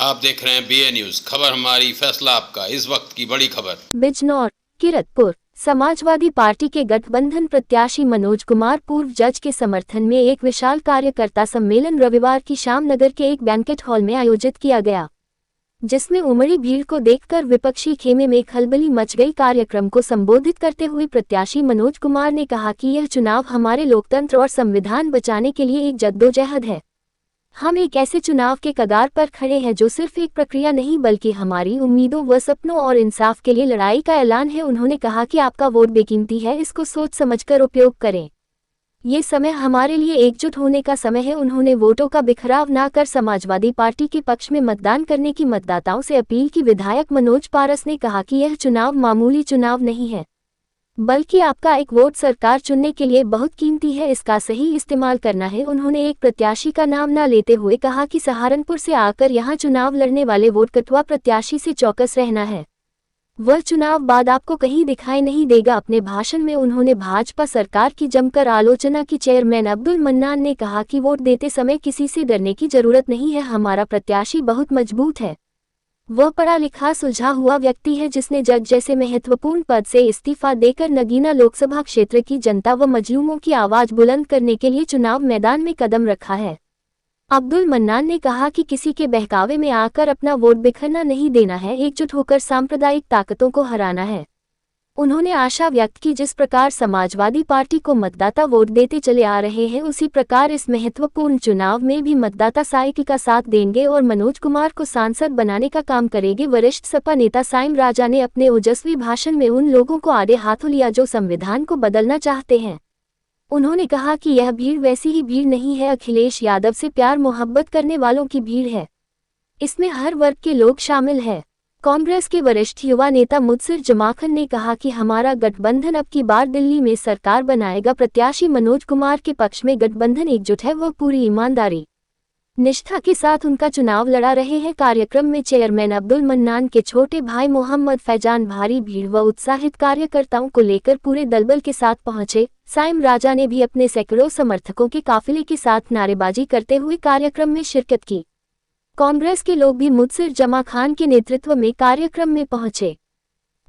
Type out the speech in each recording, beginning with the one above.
आप देख रहे हैं BA न्यूज, खबर हमारी फैसला आपका। इस वक्त की बड़ी खबर। बिजनौर, किरतपुर, समाजवादी पार्टी के गठबंधन प्रत्याशी मनोज कुमार पूर्व जज के समर्थन में एक विशाल कार्यकर्ता सम्मेलन रविवार की शाम नगर के एक बैंकेट हॉल में आयोजित किया गया, जिसमें उमड़ी भीड़ को देखकर विपक्षी खेमे में खलबली मच गई। कार्यक्रम को संबोधित करते हुए प्रत्याशी मनोज कुमार ने कहा कि यह चुनाव हमारे लोकतंत्र और संविधान बचाने के लिए एक जद्दोजहद है। हम एक ऐसे चुनाव के कगार पर खड़े हैं जो सिर्फ एक प्रक्रिया नहीं बल्कि हमारी उम्मीदों व सपनों और इंसाफ के लिए लड़ाई का ऐलान है। उन्होंने कहा कि आपका वोट बेकीमती है, इसको सोच समझकर उपयोग करें। ये समय हमारे लिए एकजुट होने का समय है। उन्होंने वोटों का बिखराव ना कर समाजवादी पार्टी के पक्ष में मतदान करने की मतदाताओं से अपील की। विधायक मनोज पारस ने कहा कि यह चुनाव मामूली चुनाव नहीं है, बल्कि आपका एक वोट सरकार चुनने के लिए बहुत कीमती है, इसका सही इस्तेमाल करना है। उन्होंने एक प्रत्याशी का नाम न लेते हुए कहा कि सहारनपुर से आकर यहां चुनाव लड़ने वाले वोट कटवा प्रत्याशी से चौकस रहना है, वह चुनाव बाद आपको कहीं दिखाई नहीं देगा। अपने भाषण में उन्होंने भाजपा सरकार की जमकर आलोचना की। चेयरमैन अब्दुल मन्नान ने कहा कि वोट देते समय किसी से डरने की जरूरत नहीं है, हमारा प्रत्याशी बहुत मजबूत है, वह पढ़ा लिखा सुलझा हुआ व्यक्ति है जिसने जज जैसे महत्वपूर्ण पद से इस्तीफा देकर नगीना लोकसभा क्षेत्र की जनता व मजलूमों की आवाज बुलंद करने के लिए चुनाव मैदान में कदम रखा है। अब्दुल मन्नान ने कहा कि किसी के बहकावे में आकर अपना वोट बिखरना नहीं देना है, एकजुट होकर सांप्रदायिक ताकतों को हराना है। उन्होंने आशा व्यक्त की जिस प्रकार समाजवादी पार्टी को मतदाता वोट देते चले आ रहे हैं, उसी प्रकार इस महत्वपूर्ण चुनाव में भी मतदाता साइकी का साथ देंगे और मनोज कुमार को सांसद बनाने का काम करेंगे। वरिष्ठ सपा नेता साइम राजा ने अपने ओजस्वी भाषण में उन लोगों को आड़े हाथों लिया जो संविधान को बदलना चाहते हैं। उन्होंने कहा कि यह भीड़ वैसी ही भीड़ नहीं है, अखिलेश यादव से प्यार मोहब्बत करने वालों की भीड़ है, इसमें हर वर्ग के लोग शामिल हैं। कांग्रेस के वरिष्ठ युवा नेता मुदस्सिर जमाखन ने कहा कि हमारा गठबंधन अब की बार दिल्ली में सरकार बनाएगा। प्रत्याशी मनोज कुमार के पक्ष में गठबंधन एकजुट है, वह पूरी ईमानदारी निष्ठा के साथ उनका चुनाव लड़ा रहे हैं। कार्यक्रम में चेयरमैन अब्दुल मन्नान के छोटे भाई मोहम्मद फैजान भारी भीड़ व उत्साहित कार्यकर्ताओं को लेकर पूरे दलबल के साथ पहुंचे। साइम राजा ने भी अपने सैकड़ों समर्थकों के काफिले के साथ नारेबाजी करते हुए कार्यक्रम में शिरकत की। कांग्रेस के लोग भी मुदस्सिर जमा खान के नेतृत्व में कार्यक्रम में पहुंचे।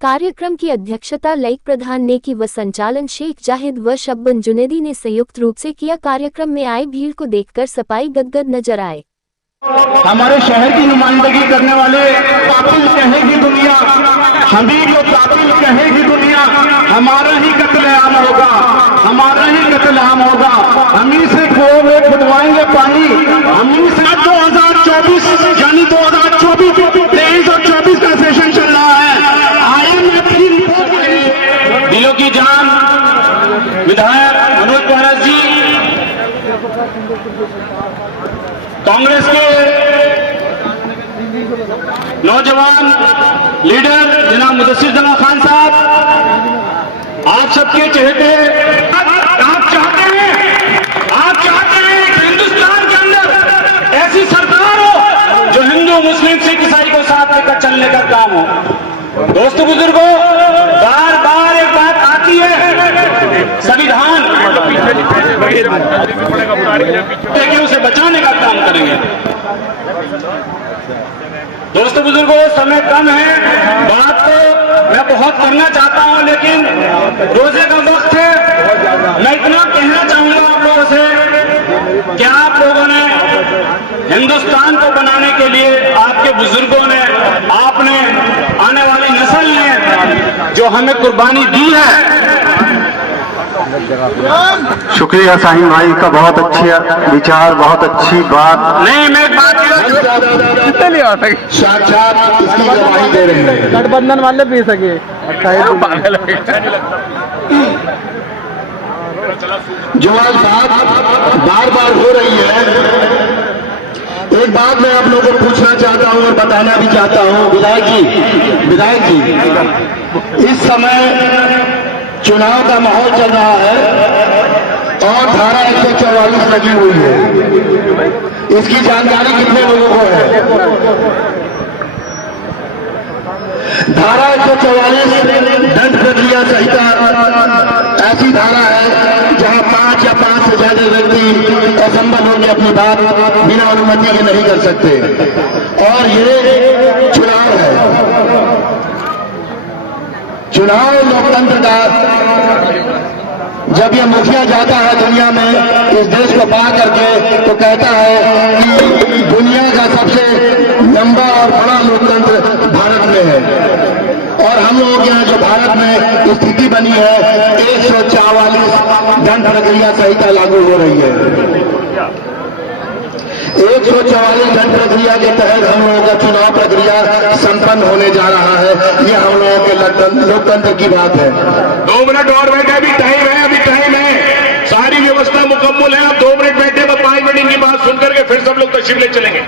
कार्यक्रम की अध्यक्षता लाइक प्रधान ने की व संचालन शेख जाहिद व शब्बन जुनेदी ने संयुक्त रूप से किया। कार्यक्रम में आए भीड़ को देखकर सपाई गदगद नजर आए। हमारे शहर की नुमाइंदगी करने वाले कातिल कहेगी दुनिया, हमी को कातिल कहेगी दुनिया, हमारा ही कत्लेआम होगा, हमारा ही कत्लेआम होगा। हमी से खुदवाएंगे पानी, हमी से 2024 यानी 2024 23 और 24 का सेशन चल रहा है। IMF की रिपोर्ट में दिलों की जान विधायक मनोज पारस जी, कांग्रेस के नौजवान लीडर जनाब मुदस्सिर जमा खान साहब, आप सबके चहेते, आप चाहते हैं कि हिंदुस्तान के अंदर ऐसी सरकार हो जो हिंदू मुस्लिम सिख ईसाई को साथ लेकर चलने का काम हो। दोस्तों बुजुर्गों, बार बार एक बात आती है, संविधान लेकिन उसे बचाने का काम करेंगे। दोस्तों बुजुर्गों, समय कम है, बात तो मैं बहुत करना चाहता हूं लेकिन रोजे का वक्त है। मैं इतना कहना चाहूंगा आप लोगों से कि आप लोगों ने हिंदुस्तान को बनाने के लिए, आपके बुजुर्गों ने, आपने, आने वाली नस्ल ने जो हमें कुर्बानी दी है। शुक्रिया साहिम भाई का, बहुत अच्छे विचार, बहुत अच्छी बात। नहीं, मैं बात साक्षात इसकी गवाही दे रहे हैं। गठबंधन वाले पी सके जो आज बात बार बार हो रही है, एक बात मैं आप लोगों को पूछना चाहता हूं और बताना भी चाहता हूं। विधायक जी, इस समय चुनाव का माहौल चल रहा है और धारा 144 लगी हुई है, इसकी जानकारी कितने लोगों को है? धारा 144 दंड प्रक्रिया संहिता ऐसी धारा है जहां 5 या 5 से ज्यादा व्यक्ति असंबद्ध होकर अपनी कोई बात बिना अनुमति के नहीं कर सकते। और ये चुनाव है, चुनाव लोकतंत्र का। जब ये मुखिया जाता है दुनिया में इस देश को पा करके तो कहता है कि दुनिया का सबसे लंबा और बड़ा लोकतंत्र भारत में है। और हम लोग यहाँ जो भारत में स्थिति बनी है 144 दंड प्रक्रिया संहिता लागू हो रही है। 144 दंड प्रक्रिया के तहत हम लोगों का चुनाव प्रक्रिया संपन्न होने जा रहा है। ये हम लोगों के लोकतंत्र की बात है। 2 मिनट और बैठे, अभी टाइम है, अभी टाइम है, सारी व्यवस्था मुकम्मल है। आप 2 मिनट बैठे तो 5 मिनट इनकी बात सुनकर के फिर सब लोग तशरीफ ले चलेंगे।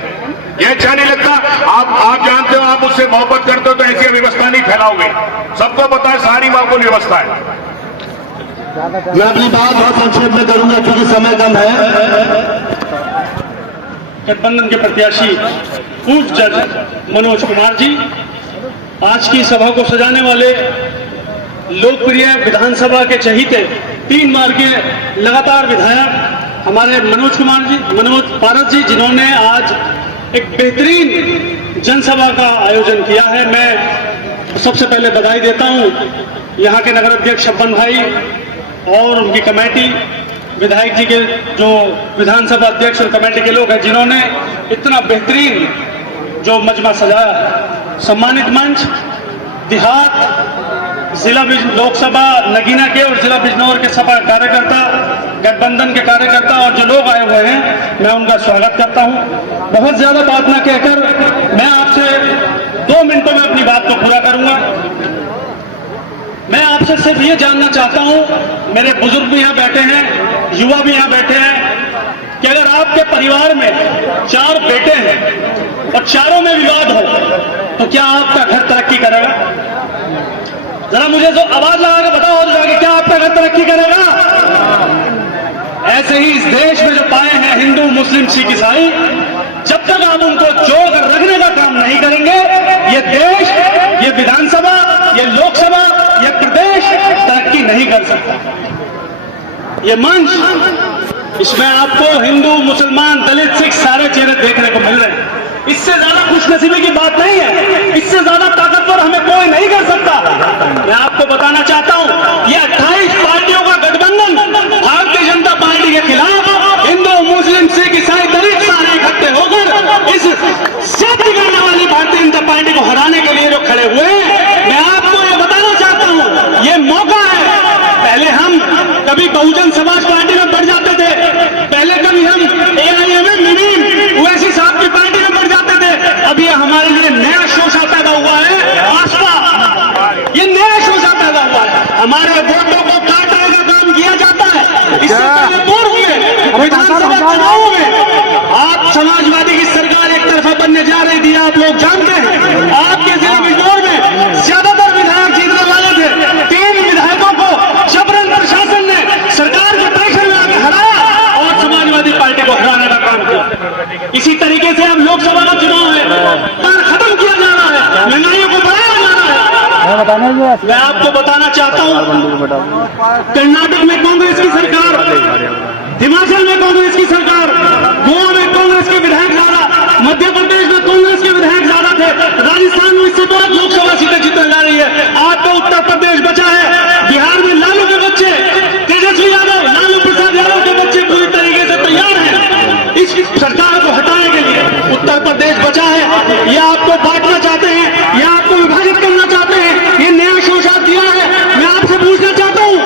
यह अच्छा नहीं लगता। आप जानते हो, आप उससे मोहब्बत करते हो तो ऐसी व्यवस्था नहीं फैलाओगे। सबको पता है सारी माकूल व्यवस्था है। मैं अपनी बात बहुत संक्षेप में करूंगा क्योंकि समय कम है। गठबंधन के प्रत्याशी पूर्व जज मनोज कुमार जी, आज की सभा को सजाने वाले लोकप्रिय विधानसभा के चहीते 3 बार के लगातार विधायक हमारे मनोज पारस जी, जिन्होंने आज एक बेहतरीन जनसभा का आयोजन किया है। मैं सबसे पहले बधाई देता हूं यहाँ के नगर अध्यक्ष शब्बन भाई और उनकी कमेटी, विधायक जी के जो विधानसभा अध्यक्ष और कमेटी के लोग हैं जिन्होंने इतना बेहतरीन जो मजमा सजाया। सम्मानित मंच, देहात, जिला लोकसभा नगीना के और जिला बिजनौर के सपा कार्यकर्ता, गठबंधन के कार्यकर्ता और जो लोग आए हुए हैं, मैं उनका स्वागत करता हूं। बहुत ज्यादा बात न कहकर मैं आपसे 2 मिनटों में अपनी बात को पूरा करूंगा। मैं आपसे सिर्फ ये जानना चाहता हूं, मेरे बुजुर्ग भी यहाँ बैठे हैं, युवा भी यहाँ बैठे हैं, कि अगर आपके परिवार में 4 बेटे हैं और चारों में विवाद हो तो क्या आपका घर तरक्की करेगा? जरा मुझे जो आवाज लगा के बताओ और जाके, क्या आपका घर तरक्की करेगा? ऐसे ही इस देश में जो पाए हैं हिंदू, मुस्लिम, सिख, ईसाई, जब तक आप उनको जोड़कर रखने का काम नहीं करेंगे, ये देश, ये विधानसभा, ये लोकसभा, ये प्रदेश तरक्की नहीं कर सकता। ये मंच, इसमें आपको हिंदू, मुसलमान, दलित, सिख सारे चेहरे देखने को मिल रहे हैं। इससे ज्यादा खुशनसीबी की बात नहीं है, इससे ज्यादा ताकतवर हमें कोई नहीं कर सकता। मैं आपको बताना चाहता हूं, ये 28 पार्टियों का गठबंधन भारतीय जनता पार्टी के खिलाफ हिंदू, मुस्लिम, सिख, ईसाई, दलित सारे इकट्ठे होकर इस सिद्ध करने वाली भारतीय जनता पार्टी को हराने के लिए जो खड़े हुए हैं, मैं आपको ये बताना चाहता हूं, ये मौका है। पहले हम कभी बहुजन समाज पार्टी में बढ़ जाते थे, पहले कभी हम AIMM ओवैसी साहब की पार्टी में बढ़ जाते थे। अभी हमारे लिए नया शोषा पैदा हुआ है, आस्था, ये नया शोषा पैदा हुआ है। हमारे वोटों को काटने का काम किया जाता है। इससे पहले पूर्व हुए विधानसभा चुनावों में आप समाजवादी की सरकार एक तरफा बनने जा रही थी, आप लोग जानते हैं। आपके जिला बिजनौर में ज्यादातर विधायक जीतने वाले थे। 3 विधायकों को जबरन प्रशासन ने सरकार के प्रेशर में आकर हराया और समाजवादी पार्टी को हराने का काम किया। इसी तरीके से अब लोकसभा का चुनाव है, खत्म किया जा रहा है, महंगाई को बढ़ाया जा रहा है। मैं आपको बताना चाहता हूं, कर्नाटक में कांग्रेस की सरकार, हिमाचल में कांग्रेस की सरकार, गोवा में कांग्रेस के विधायक ज्यादा, मध्य प्रदेश में कांग्रेस के विधायक ज्यादा थे, राजस्थान में इससे 2 लोकसभा सीटें जीतने जा रही है। आपको उत्तर प्रदेश बचा है, बिहार में लालू के बच्चे, तेजस्वी यादव, लालू प्रसाद यादव के बच्चे पूरी तरीके से तैयार हैं इस सरकार को हटाने के लिए। उत्तर प्रदेश बचा है, ये आपको बांटना चाहते हैं, ये आपको विभाजित करना चाहते हैं, ये नया शोषा दिया है। मैं आपसे पूछना चाहता हूं,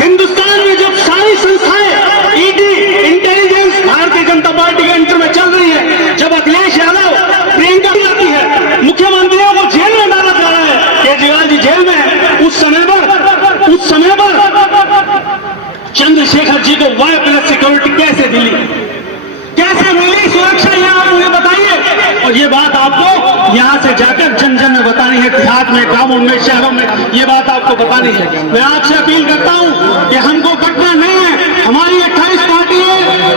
हिंदुस्तान में जब सारी संस्थाएं ED, intelligence Bharatiya Janata party के अंतर में चल रही है, जब अखिलेश यादव, प्रियंका जाती है, मुख्यमंत्रियों को जेल में डाला जा रहा है, केजरीवाल जी जेल में है, उस समय पर चंद्रशेखर जी को Y+ सिक्योरिटी कैसे मिली, कैसे मिली सुरक्षा, ये आप मुझे बताइए। और ये बात आपको यहाँ से जाकर जन जन में बतानी है, देहात में, गांवों में, शहरों में, ये बात आपको बतानी है। मैं आपसे अपील करता हूँ कि हमको कटना नहीं है। हमारी 28 पार्टियां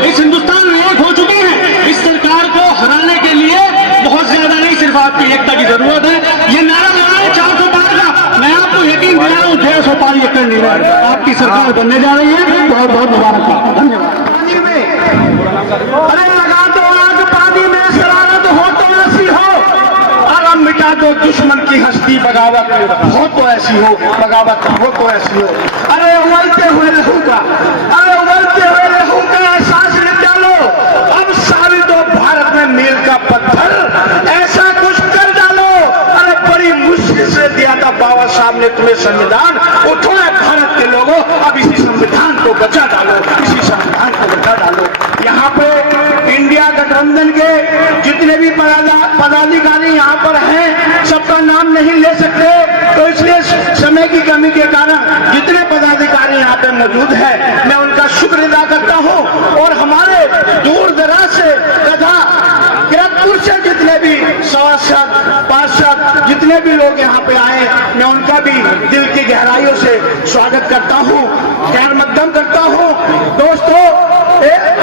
इस हिंदुस्तान में एक हो चुकी हैं। इस सरकार को हराने के लिए बहुत ज्यादा नहीं, सिर्फ आपकी एकता की जरूरत है। ये नारा लगाए 400 पार का, मैं आपको यकीन दिला रहा हूँ 150 पार ये कर नहीं रहा। आपकी सरकार बनने जा रही है। बहुत बहुत मुबारकबाद, धन्यवाद। बगावत हो तो ऐसी हो, बगावत हो तो ऐसी हो। अरे उबलते हुए लहू का, अरे उबलते हुए लहू का एहसास निकालो, अब साबित हो भारत में मील का पत्थर, ऐसा कुछ कर डालो। अरे बड़ी मुश्किल से दिया था बाबा साहब ने तुम्हें संविधान, उठो भारत के लोगों, अब इसी संविधान को बचा डालो, इसी संविधान को बचा डालो। यहाँ पे इंडिया गठबंधन के जितने भी पदाधिकारी यहाँ पर हैं, सबका नाम नहीं ले सकते, तो इसलिए समय की कमी के कारण जितने पदाधिकारी यहाँ पे मौजूद हैं, मैं उनका शुक्र अदा करता हूँ। और हमारे दूर दराज से तथा किरतपुर से जितने भी सभासद पार्षद जितने भी लोग यहाँ पे आए, मैं उनका भी दिल की गहराइयों से स्वागत करता हूँ, खैर मकदम करता हूँ। दोस्तों,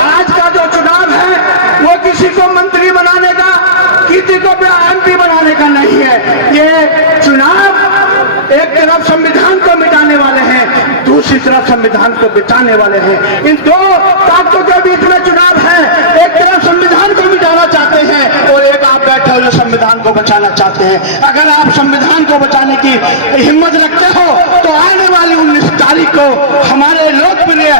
आज का जो चुनाव है वो किसी को मंत्री बनाने का, किसी को MP बनाने का नहीं है। ये चुनाव एक तरफ संविधान को मिटाने वाले हैं, दूसरी तरफ संविधान को बचाने वाले हैं। इन दो ताकतों के बीच में चुनाव है। एक तरफ संविधान को मिटाना चाहते हैं और एक आप बैठे हो जो संविधान को बचाना चाहते हैं। अगर आप संविधान को बचाने की हिम्मत रखते हो तो आने वाली 19 तारीख को हमारे लोकप्रिय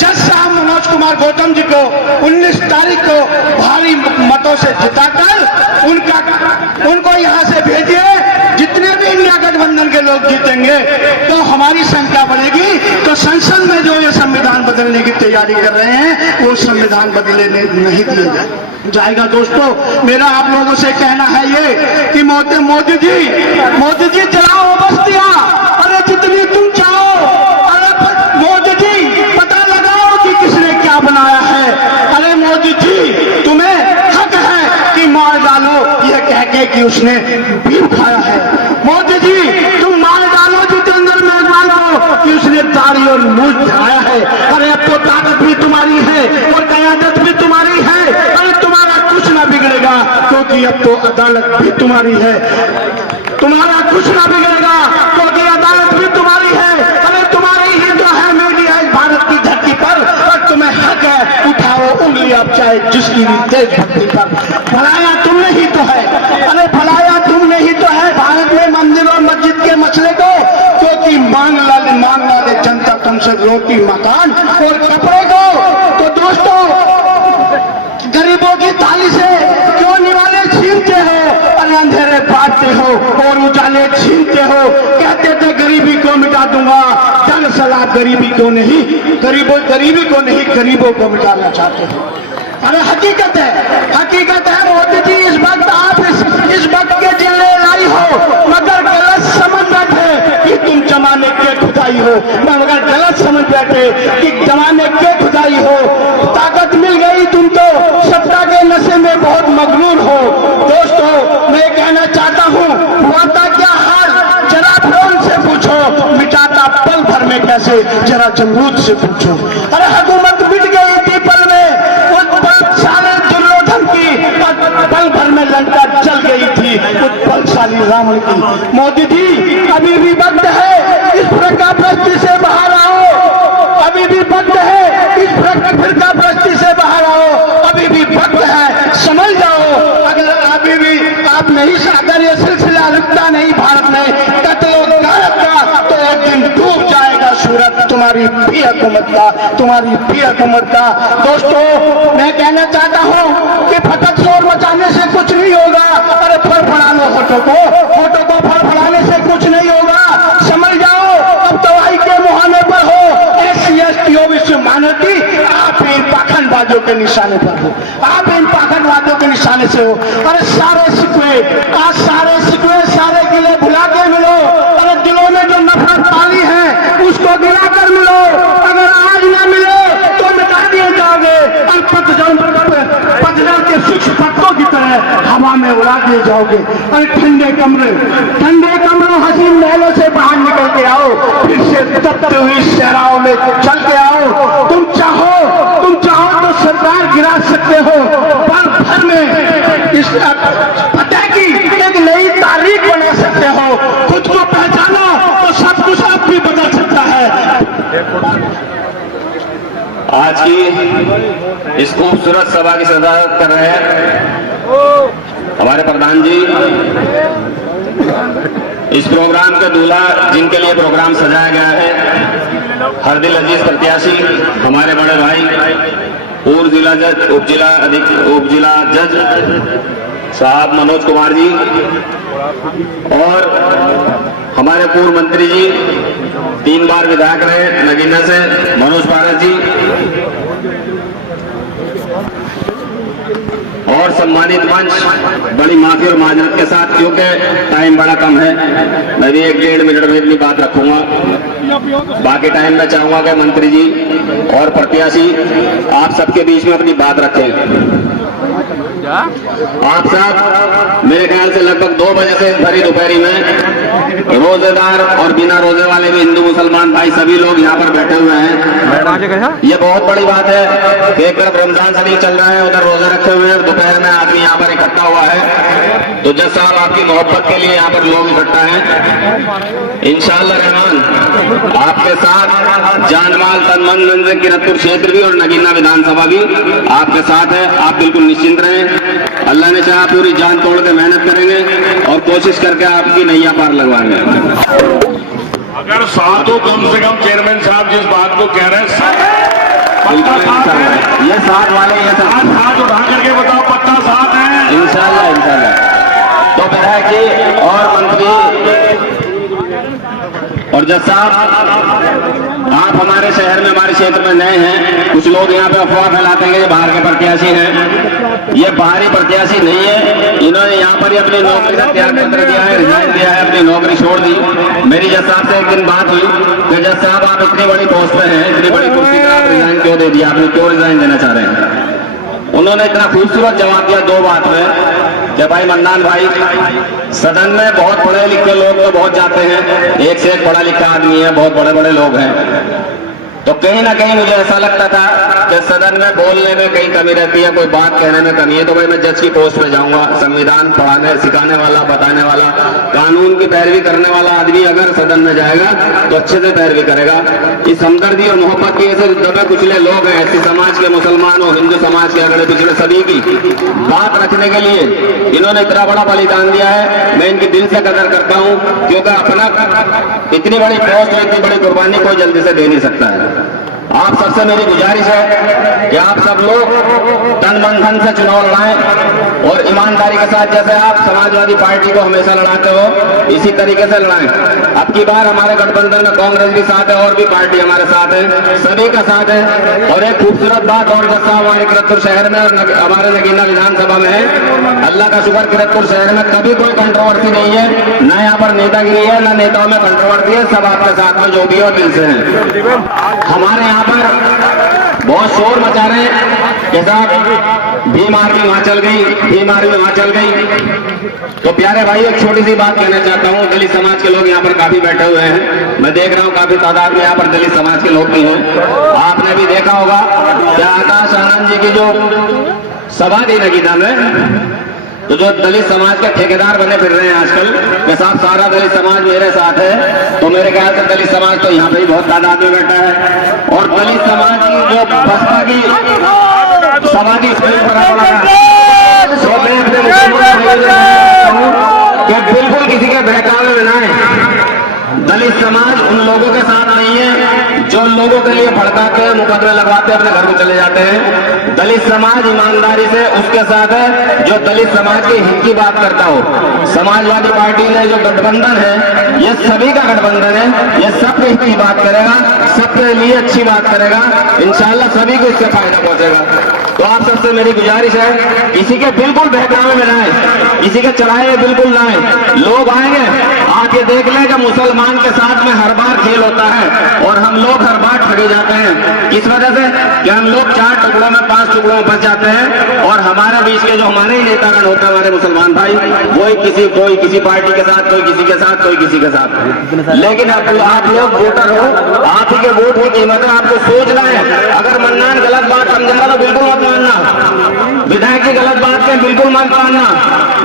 जज साहब मनोज कुमार गौतम जी को 19 तारीख को भारी मतों से जिताकर उनको यहाँ से भेजिए। जितने भी इंडिया गठबंधन के लोग जीतेंगे तो हमारी संख्या बढ़ेगी, तो संसद में जो ये संविधान बदलने की तैयारी कर रहे हैं वो संविधान बदलने नहीं दिया जाएगा। दोस्तों, मेरा आप लोगों से कहना है ये कि मोदी जी चलाओ बस्तियां, अरे जितनी तुम चाहो। अरे मोदी जी पता लगाओ कि किसने क्या बनाया है। अरे मोदी जी तुम्हें हक है कि मार डालो ये कह के कि उसने बीफ खाया है। मोदी जी तुम मार डालो जितेंद्र मेघवाल को कि उसने दाढ़ी और मूछ दिखाया है। अरे अब तो ताकत भी तुम्हारी है और कयादत भी तुम्हारी है। अरे तुम्हारा कुछ ना बिगड़ेगा क्योंकि अब तो अदालत भी तुम्हारी है। तुम्हारा कुछ ना बिगड़ेगा क्योंकि अदालत भी तुम्हारी है। अरे तुम्हारी ही तो है मीडिया इस भारत की धरती पर, और तुम्हें हक है उठाओ उंगली अब चाहे जिसकी भी देशभक्ति पर। फलाया तुमने ही तो है, अरे फलाया तुमने ही तो है भारत में मंदिर और मस्जिद के मसले को, क्योंकि मांग लाले जनता तुमसे रोटी मकान और कपड़े को। तो दोस्तों, गरीबों की थाली से क्यों निवाले छीनते हो, अरे अंधेरे बांटते हो और उजाले छीनते हो। कहते थे गरीबी को मिटा दूंगा, जन सलाह गरीबी को नहीं, गरीबी को नहीं गरीबों को मिटाना चाहते हो। अरे हकीकत है मोदी जी इस वक्त आप इस वक्त के जिले लाई हो, मगर गलत समझ बैठे कि तुम जमाने के खुदाई हो, मगर गलत समझ बैठे कि जमाने के खुदाई हो। ताकत मिल गई तुम तो सत्ता के नशे में बहुत मगरूर हो। दोस्तों, मैं कहना चाहता हूँ हुआ था क्या हाल जरा फोन से पूछो, मिटाता पल भर में कैसे जरा जमरूद से पूछो। अरे हुकूमत मिट गई थी पल में, सारे दुर्योधन की, पल भर में लंका जल गई थी उत्पलशाली रावण की। मोदी जी अभी भी वक्त है इस फिरकापरस्ती से बाहर आओ, अभी भी वक्त है इस फिरकापरस्ती से बाहर आओ, अभी भी वक्त है, समझ जाओ। अगर अभी भी आप नहीं, अगर ये सिलसिला रुकता नहीं भारत में कत्ल गायब का, तो एक दिन डूब जाएगा सूरत तुम्हारी भी हुकूमत का। दोस्तों, मैं कहना चाहता हूँ कि फटक शोर मचाने से कुछ नहीं होगा। अरे फड़फड़ा लो फोटो को फड़फड़ाने से कुछ नहीं होगा। समझ जाओ, अब दवाई के मुहाने पर हो, SC ST OBC माइनॉरिटी, आप इन पाखंडवादियों के निशाने पर हो, आप इन पाखंडवादियों के निशाने से हो। अरे सारे सिकवे सारे गिले भुला के मिलो। अरे दिलों में जो नफरत पाली है उसको गिरा कर मिलो। अगर आज ना मिले तो मिटा दिए जाओगे और पतझड़ के सूक्ष्म पत्तों की तरह हवा में उड़ा दिए जाओगे। अरे ठंडे कमरों हसीन महलों से बाहर निकल के आओ, फिर से तपती हुई शहराओं में चल के आओ। तुम चाहो तो सरकार गिरा सकते हो, पल भर में इस फतह की एक नई तारीख बना सकते हो। खुद को पहचानो तो सब कुछ अब भी बदल सकता है। आज की इस खूबसूरत सभा की सदारत कर रहे हैं हमारे प्रधान जी, इस प्रोग्राम के दूल्हा जिनके लिए प्रोग्राम सजाया गया है, हरदिल अजीज प्रत्याशी हमारे बड़े भाई पूर्व जिला जज उप जिला जज साहब मनोज कुमार जी, और हमारे पूर्व मंत्री जी, 3 बार विधायक रहे नगीना से मनोज पारस जी, और सम्मानित मंच बड़ी माफी और माजरत के साथ, क्योंकि टाइम बड़ा कम है, मैं भी 1-1.5 मिनट में अपनी बात रखूंगा। बाकी टाइम में चाहूंगा कि मंत्री जी और प्रत्याशी आप सबके बीच में अपनी बात रखें। आप साहब मेरे ख्याल से लगभग 2 बजे से भरी दोपहरी में रोजेदार और बिना रोजे वाले भी हिंदू मुसलमान भाई सभी लोग यहाँ पर बैठे हुए हैं। ये बहुत बड़ी बात है कि एक तरफ रमजान शरीफ चल रहा है, उधर रोजे रखे हुए हैं, दोपहर में आदमी यहाँ पर इकट्ठा हुआ है। तो जज साहब आपकी मोहब्बत के लिए यहाँ पर लोग इकट्ठा हैं। इंशाअल्लाह रहमान आपके साथ जानमाल तन मन धन से किरतपुर क्षेत्र भी और नगीना विधानसभा भी आपके साथ है। आप बिल्कुल निश्चिंत रहें, अल्लाह ने चाहा पूरी जान तोड़ के मेहनत करेंगे और कोशिश करके आपकी नैया पार लगवाएंगे। अगर साथ हो कम से कम चेयरमैन साहब जिस बात को कह रहे हैं ये साथ वाले ये हाथ उठा करके बताओ पक्का साथ है। इंशाल्लाह इंशाल्लाह। तो विधायक जी और मंत्री और जज साहब, आप हमारे शहर में हमारे क्षेत्र में नए हैं। कुछ लोग यहाँ पे अफवाह फैलाते हैं कि ये बाहर के प्रत्याशी हैं। ये बाहरी प्रत्याशी नहीं है, इन्होंने यहाँ पर ही अपनी नौकरी का त्याग पत्र दिया है, रिजाइन दिया है, अपनी नौकरी छोड़ दी। मेरी जज साहब से एक दिन बात हुई कि जज साहब आप इतनी बड़ी पोस्ट पे हैं, इतनी बड़ी कुर्सी पर आप रिजाइन क्यों दे दिया, आपने क्यों रिजाइन देना चाह रहे हैं? उन्होंने इतना खूबसूरत जवाब दिया 2 बात में कि भाई मन्नान भाई, सदन में बहुत पढ़े लिखे लोग तो बहुत जाते हैं, एक से एक पढ़ा लिखा आदमी है, बहुत बड़े बड़े लोग हैं, तो कहीं ना कहीं मुझे ऐसा लगता था कि सदन में बोलने में कहीं कमी रहती है, कोई बात कहने में कमी है, तो भाई मैं जज की पोस्ट पे जाऊंगा। संविधान पढ़ाने सिखाने वाला, बताने वाला, कानून की पैरवी करने वाला आदमी अगर सदन में जाएगा तो अच्छे से पैरवी करेगा। इस हमदर्दी और मोहब्बत की ऐसे दबे कुचले लोग हैं, ऐसे समाज के, मुसलमान और हिंदू समाज के अगले पिछले सभी की बात रखने के लिए इन्होंने इतना बड़ा बलिदान दिया है। मैं इनकी दिल से कदर करता हूँ, क्योंकि अपना इतनी बड़ी पोस्ट और इतनी बड़ी कुर्बानी कोई जल्दी से दे नहीं सकता है। आप सबसे मेरी गुजारिश है कि आप सब लोग तन मन धन से चुनाव लड़ाएं और ईमानदारी के साथ, जैसे आप समाजवादी पार्टी को हमेशा लड़ाते हो, इसी तरीके से लड़ाएं। अब की बार हमारे गठबंधन में कांग्रेस भी साथ है और भी पार्टी हमारे साथ है, सभी का साथ है। और एक खूबसूरत बात और जैसा हमारे किरतपुर शहर में और हमारे नगीना विधानसभा में है, अल्लाह का शुक्र किरतपुर शहर में कभी कोई कंट्रोवर्सी नहीं है, न यहाँ पर नेतागिरी है, न नेताओं में कंट्रोवर्सी है, सब आपके साथ में जो भी हो दिल से है। हमारे यहाँ पर बहुत शोर मचा रहे हैं कि साहब भीम आर्मी वहां चल गई, भीम आर्मी वहां चल गई। तो प्यारे भाई एक छोटी सी बात कहना चाहता हूँ, दलित समाज के लोग यहाँ पर काफी बैठे हुए हैं, मैं देख रहा हूँ काफी तादाद में यहाँ पर दलित समाज के लोग भी हैं। आपने भी देखा होगा कि आकाश आनंद जी की जो सभा थी नगीना में, तो जो दलित समाज के ठेकेदार बने फिर रहे हैं आजकल के साथ, सारा दलित समाज मेरे साथ है, तो मेरे ख्याल से दलित समाज तो यहाँ पे भी बहुत तादाद में बैठा है। और दलित समाज की जो बसपा की सभा की स्क्रीन पर कि बिल्कुल किसी के बहकावे में ना है। दलित समाज उन लोगों के साथ नहीं है जो लोगों के लिए भड़काते हैं, मुकदमे लगवाते हैं, अपने घर को चले जाते हैं। दलित समाज ईमानदारी से उसके साथ है जो दलित समाज के हित की बात करता हो। समाजवादी पार्टी ने जो गठबंधन है, ये सभी का गठबंधन है, ये सबके हित की बात करेगा, सबके लिए अच्छी बात करेगा, इंशाल्लाह सभी को इससे फायदा पहुंचेगा। तो आप सबसे मेरी गुजारिश है, किसी के बिल्कुल बहकावे में ना आए, किसी के चढ़ाए में बिल्कुल ना आए। लोग आएंगे आके देख लें कि मुसलमान के साथ में हर बार खेल होता है और हम लोग हर बार ठगे जाते हैं। किस वजह से कि हम लोग 4 टुकड़ों में 5 टुकड़ों में फंस जाते हैं और हमारे बीच के जो हमारे ही नेतागण होते हैं, हमारे मुसलमान भाई, कोई किसी पार्टी के साथ, कोई किसी के साथ, कोई किसी के साथ। लेकिन आप लोग वोटर हो, आप ही के वोट की कीमत है, आपको सोचना है। अगर मन्नान गलत बात समझा रहा तो बिल्कुल मत मानना, विधायक की गलत बात के बिल्कुल मत मानना,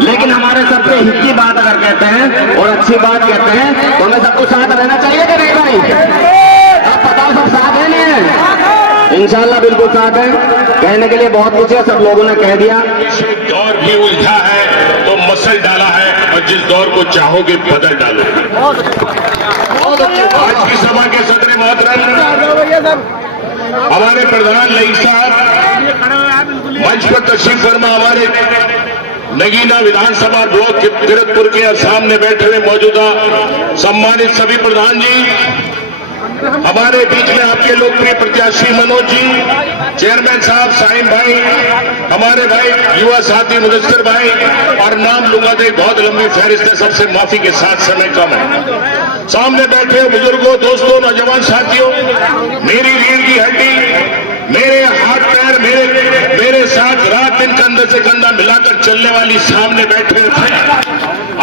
लेकिन हमारे सबके हित की बात अगर कहते हैं और अच्छी बात कहते हैं तो हमें सबको साथ रहना चाहिए कि नहीं भाई? अब बताओ सब साथ है नहीं है? इंशाल्लाह बिल्कुल साथ है। कहने के लिए बहुत कुछ है, सब लोगों ने कह दिया। और भी उलझा है तो मसल डाला है और जिस दौर को चाहोगे बदल डालो। आज की सभा के सदर मोहतरम हमारे प्रधान लई साहब मंच पर तशरीफ फरमा, हमारे नगीना विधानसभा ब्लॉक किरतपुर के सामने बैठे हुए मौजूदा सम्मानित सभी प्रधान जी, हमारे बीच में आपके लोकप्रिय प्रत्याशी मनोज जी, चेयरमैन साहब साहिम भाई, हमारे भाई युवा साथी मुदस्सिर भाई, और नाम लूंगा तो एक बहुत लंबी फहरिस्त है, सबसे माफी के साथ समय कम है। सामने बैठे बुजुर्गों, दोस्तों, नौजवान साथियों, मेरी रीढ़ की हड्डी, मेरे हाथ पैर, मेरे साथ रात दिन कंधे से कंधा मिलाकर चलने वाली सामने बैठे थे।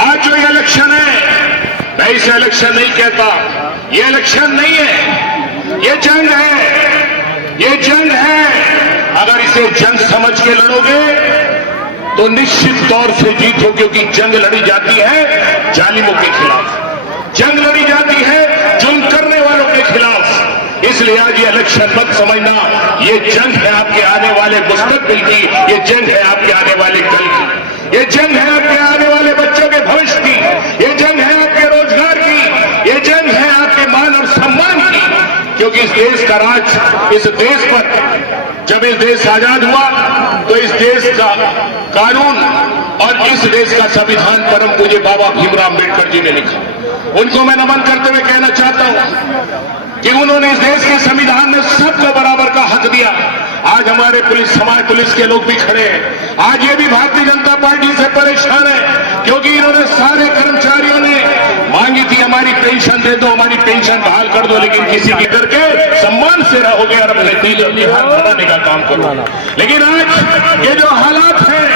आज जो ये इलेक्शन है, मैं इसे इलेक्शन नहीं कहता, ये इलेक्शन नहीं है, ये जंग है, ये जंग है। अगर इसे जंग समझ के लड़ोगे तो निश्चित तौर से जीतो, क्योंकि जंग लड़ी जाती है जालिमों के खिलाफ, जंग लड़ी जाती है जुल्म करने वालों के खिलाफ। इसलिए आज ये इलेक्शन मत समझना, ये जंग है आपके आने वाले मुस्तकबिल की, ये जंग है आपके आने वाले कल की, ये जंग है आपके आने वाले बच्चों के भविष्य की, ये जंग है आपके रोजगार की, ये जंग है आपके मान और सम्मान की। क्योंकि इस देश का राज, इस देश पर जब इस देश आजाद हुआ तो इस देश का कानून और इस देश का संविधान परम पूज्य बाबा भीमराव अम्बेडकर जी ने लिखा। उनको मैं नमन करते हुए कहना चाहता हूं कि उन्होंने इस देश के संविधान में सबको बराबर का हक दिया। आज हमारे पुलिस, हमारे पुलिस के लोग भी खड़े हैं, आज ये भी भारतीय जनता पार्टी से परेशान है, क्योंकि इन्होंने सारे कर्मचारियों ने मांगी थी हमारी पेंशन दे दो, हमारी पेंशन बहाल कर दो, लेकिन किसी की करके सम्मान से रहोगे और अपने दिल हाथ बनाने का काम करो। लेकिन आज ये जो हालात हैं,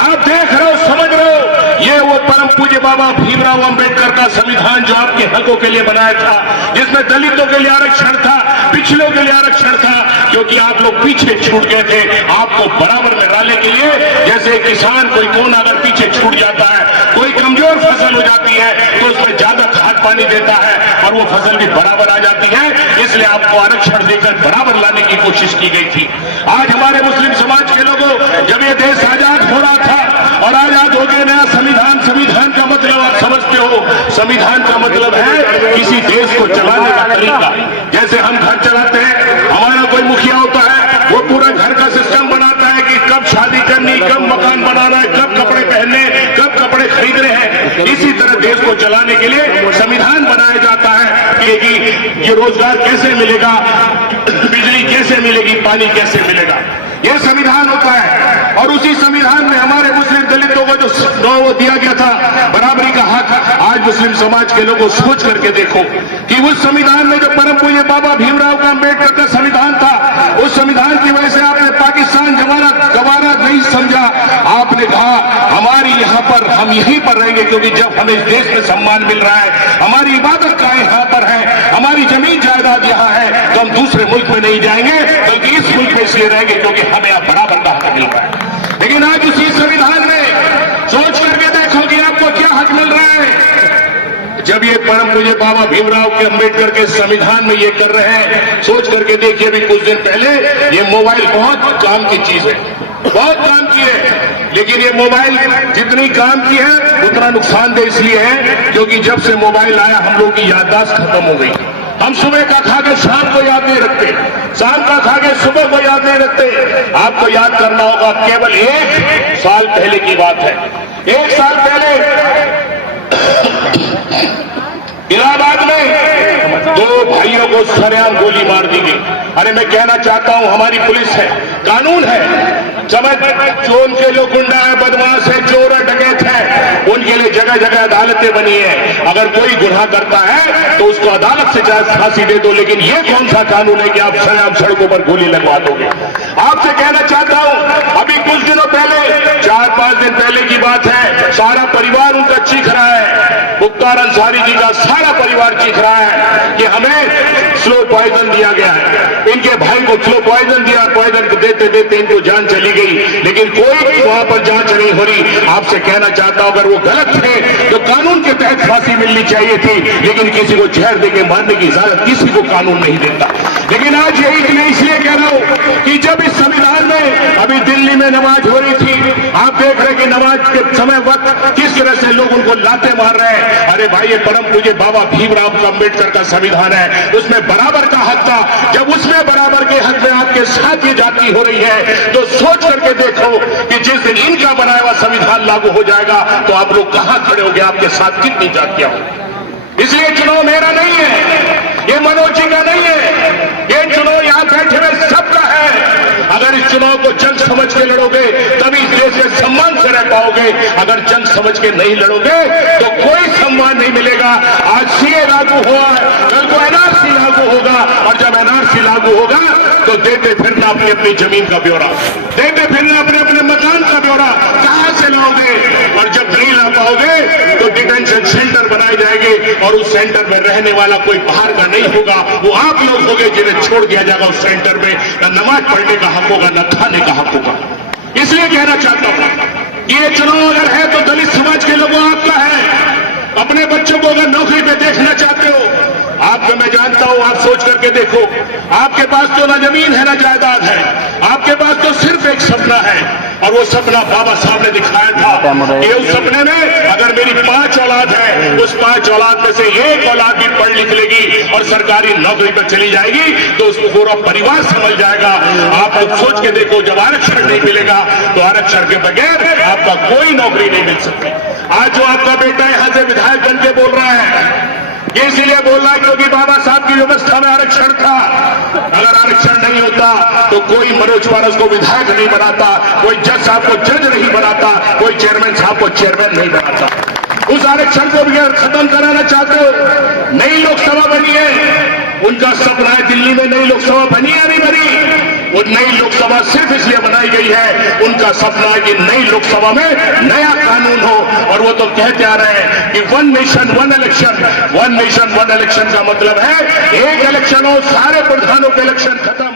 आप देख रहे हो, समझ रहे हो, ये वो परम पूज्य बाबा भीमराव अम्बेडकर का संविधान जो आपके हकों के लिए बनाया था, जिसमें दलितों के लिए आरक्षण था, पिछड़ों के लिए आरक्षण था, क्योंकि आप लोग पीछे छूट गए थे। आपको बराबर में डालने के लिए, जैसे किसान कोई कौन अगर पीछे छूट जाता है, कोई कमजोर फसल हो जाती है तो उसमें ज्यादा खाद पानी देता है और वो फसल भी बराबर आ जाती है, इसलिए आपको आरक्षण देकर बराबर लाने की कोशिश की गई थी। आज हमारे मुस्लिम समाज के लोगों, जब ये देश आजाद हो रहा था और आजाद हो गया नया संविधान, संविधान का मतलब आप समझते हो, संविधान का मतलब है किसी देश को चलाने का तरीका। जैसे हम घर चलाते हैं, हमारा कोई मुखिया होता है, वो पूरा घर का सिस्टम बनाता है कि कब शादी करनी, कब मकान बनाना है, कब कपड़े पहनने, कब कपड़े खरीदने हैं। इसी तरह देश को चलाने के लिए संविधान बनाया जाता है कि ये रोजगार कैसे मिलेगा, बिजली कैसे मिलेगी, पानी कैसे मिलेगा, ये संविधान होता है। और उसी संविधान में हमारे मुस्लिम दलितों को जो दिया गया था बराबरी का हक, आज मुस्लिम समाज के लोगों सोच करके देखो कि उस संविधान में जो परम पूज्य बाबा भीमराव का अम्बेडकर का संविधान था, उस संविधान की वजह से आपने पाकिस्तान गवारा नहीं समझा। आपने कहा हमारी यहाँ पर, हम यहीं पर रहेंगे, क्योंकि जब हमें इस देश में सम्मान मिल रहा है, हमारी इबादत गाह यहाँ पर है, हमारी जमीन जायदाद यहाँ है, तो हम दूसरे मुल्क में नहीं जाएंगे, बल्कि इस मुल्क में इसलिए रहेंगे क्योंकि हमें यहाँ बराबर का हक मिल रहा है। लेकिन आज उसी संविधान में सोच करके देखो कि आपको क्या हक मिल रहा है। जब ये परम पूज्य बाबा भीमराव के अम्बेडकर के संविधान में ये कर रहे हैं, सोच करके देखिए, अभी कुछ दिन पहले ये मोबाइल बहुत काम की चीज है, बहुत काम की है, लेकिन ये मोबाइल जितनी काम की है उतना नुकसानदेह इसलिए है क्योंकि जब से मोबाइल आया हम लोग की याददाश्त खत्म हो गई। हम सुबह का खा के शाम को याद नहीं रखते, शाम का खा के सुबह को याद नहीं रखते। आपको याद करना होगा, केवल 1 साल पहले की बात है, 1 साल पहले इलाहाबाद में 2 भाइयों को सरेआम गोली मार दी गई। अरे मैं कहना चाहता हूं, हमारी पुलिस है, कानून है, समझ जो उनके लोग गुंडा है, बदमाश है, चोर है, डकैत है, उनके लिए जगह जगह अदालतें बनी है। अगर कोई गुनाह करता है तो उसको अदालत से चाहे फांसी दे दो, लेकिन ये कौन सा कानून है कि आप सरेआम सड़कों पर गोली लगवा दोगे। आपसे कहना चाहता हूं, अभी कुछ दिनों पहले, 4-5 दिन पहले की बात है, सारा परिवार उनका चीख रहा है, मुख्तार अंसारी जी का सारा परिवार चीख रहा है कि हमें स्लो पॉइजन दिया गया है। इनके भाई को स्लो पॉइजन दिया, पॉइजन देते देते इनको जान चली गई, लेकिन कोई वहां पर जांच नहीं हो रही। आपसे कहना चाहता हूं, अगर वो गलत थे तो कानून के तहत फांसी मिलनी चाहिए थी, लेकिन किसी को जहर देके मारने की इजाजत किसी को कानून नहीं देता। लेकिन आज यही मैं इसलिए कह रहा हूं कि जब इस संविधान में, अभी दिल्ली में नमाज हो रही थी, आप देख रहे कि नमाज के समय वक्त किस लाते मार रहे हैं। अरे भाई, ये परम पूज्य बाबा भीमराव अम्बेडकर का संविधान है, उसमें बराबर का हक था। जब उसमें बराबर के हक में आपके साथ ये जाति हो रही है, तो सोच करके देखो कि जिस दिन इनका बनाया हुआ संविधान लागू हो जाएगा तो आप लोग कहां खड़े होंगे, आपके साथ कितनी जातियां हो। इसलिए चुनाव मेरा नहीं है, ये मनोज जी का नहीं है, ये चुनाव यहां बैठे हुए सबका है। अगर इस चुनाव को जंग समझ के लड़ोगे तभी इस देश में सम्मान से रह पाओगे। अगर जंग समझ के नहीं लड़ोगे तो कोई सम्मान नहीं मिलेगा। आज सीए लागू हुआ, कल को एनआरसी लागू होगा, और जब एनआरसी लागू होगा तो देते फिरना अपनी अपनी जमीन का ब्यौरा, देते फिरना अपने अपने मकान का ब्यौरा, कहां से लाओगे? और जब नहीं ला पाओगे तो डिटेंशन सेंटर बनाए जाएंगे, और उस सेंटर में रहने वाला कोई बाहर का नहीं होगा, वो आप लोग होंगे जिन्हें छोड़ दिया जाएगा उस सेंटर में। न नमाज पढ़ने का हक होगा, न खाने का हक होगा। इसलिए कहना चाहता हूं कि ये चुनाव अगर है तो दलित समाज के लोगों आपका है। अपने बच्चों को अगर नौकरी पे देखना चाहते हो, आपको मैं जानता हूं, आप सोच करके देखो, आपके पास तो ना जमीन है ना जायदाद है, आपके पास तो सिर्फ एक सपना है, और वो सपना बाबा साहब ने दिखाया था कि उस सपने में अगर मेरी 5 औलाद है, उस 5 औलाद में से एक औलाद भी पढ़ लिख लेगी और सरकारी नौकरी पर चली जाएगी तो उसको पूरा परिवार समझ जाएगा। आप लोग सोच के देखो, जब आरक्षण नहीं मिलेगा तो आरक्षण के बगैर आपका कोई नौकरी नहीं मिल सकती। आज जो आपका बेटा यहां से विधायक बन के बोल रहा है, ये इसीलिए बोल रहा है क्योंकि बाबा साहब की व्यवस्था में आरक्षण था। अगर आरक्षण नहीं होता तो कोई मनोज पारस को विधायक नहीं बनाता, कोई जज साहब को जज नहीं बनाता, कोई चेयरमैन साहब को चेयरमैन नहीं बनाता। उस आरक्षण को भी खत्म कराना चाहते हो। नई लोकसभा बनी है, उनका सपना है दिल्ली में नई लोकसभा बनी या नहीं बनी? वो नई लोकसभा सिर्फ इसलिए बनाई गई है, उनका सपना है कि नई लोकसभा में नया कानून हो। और वो तो कहते आ रहे हैं कि 1 नेशन 1 इलेक्शन, 1 नेशन 1 इलेक्शन का मतलब है एक इलेक्शन हो, सारे प्रधानों के इलेक्शन खत्म।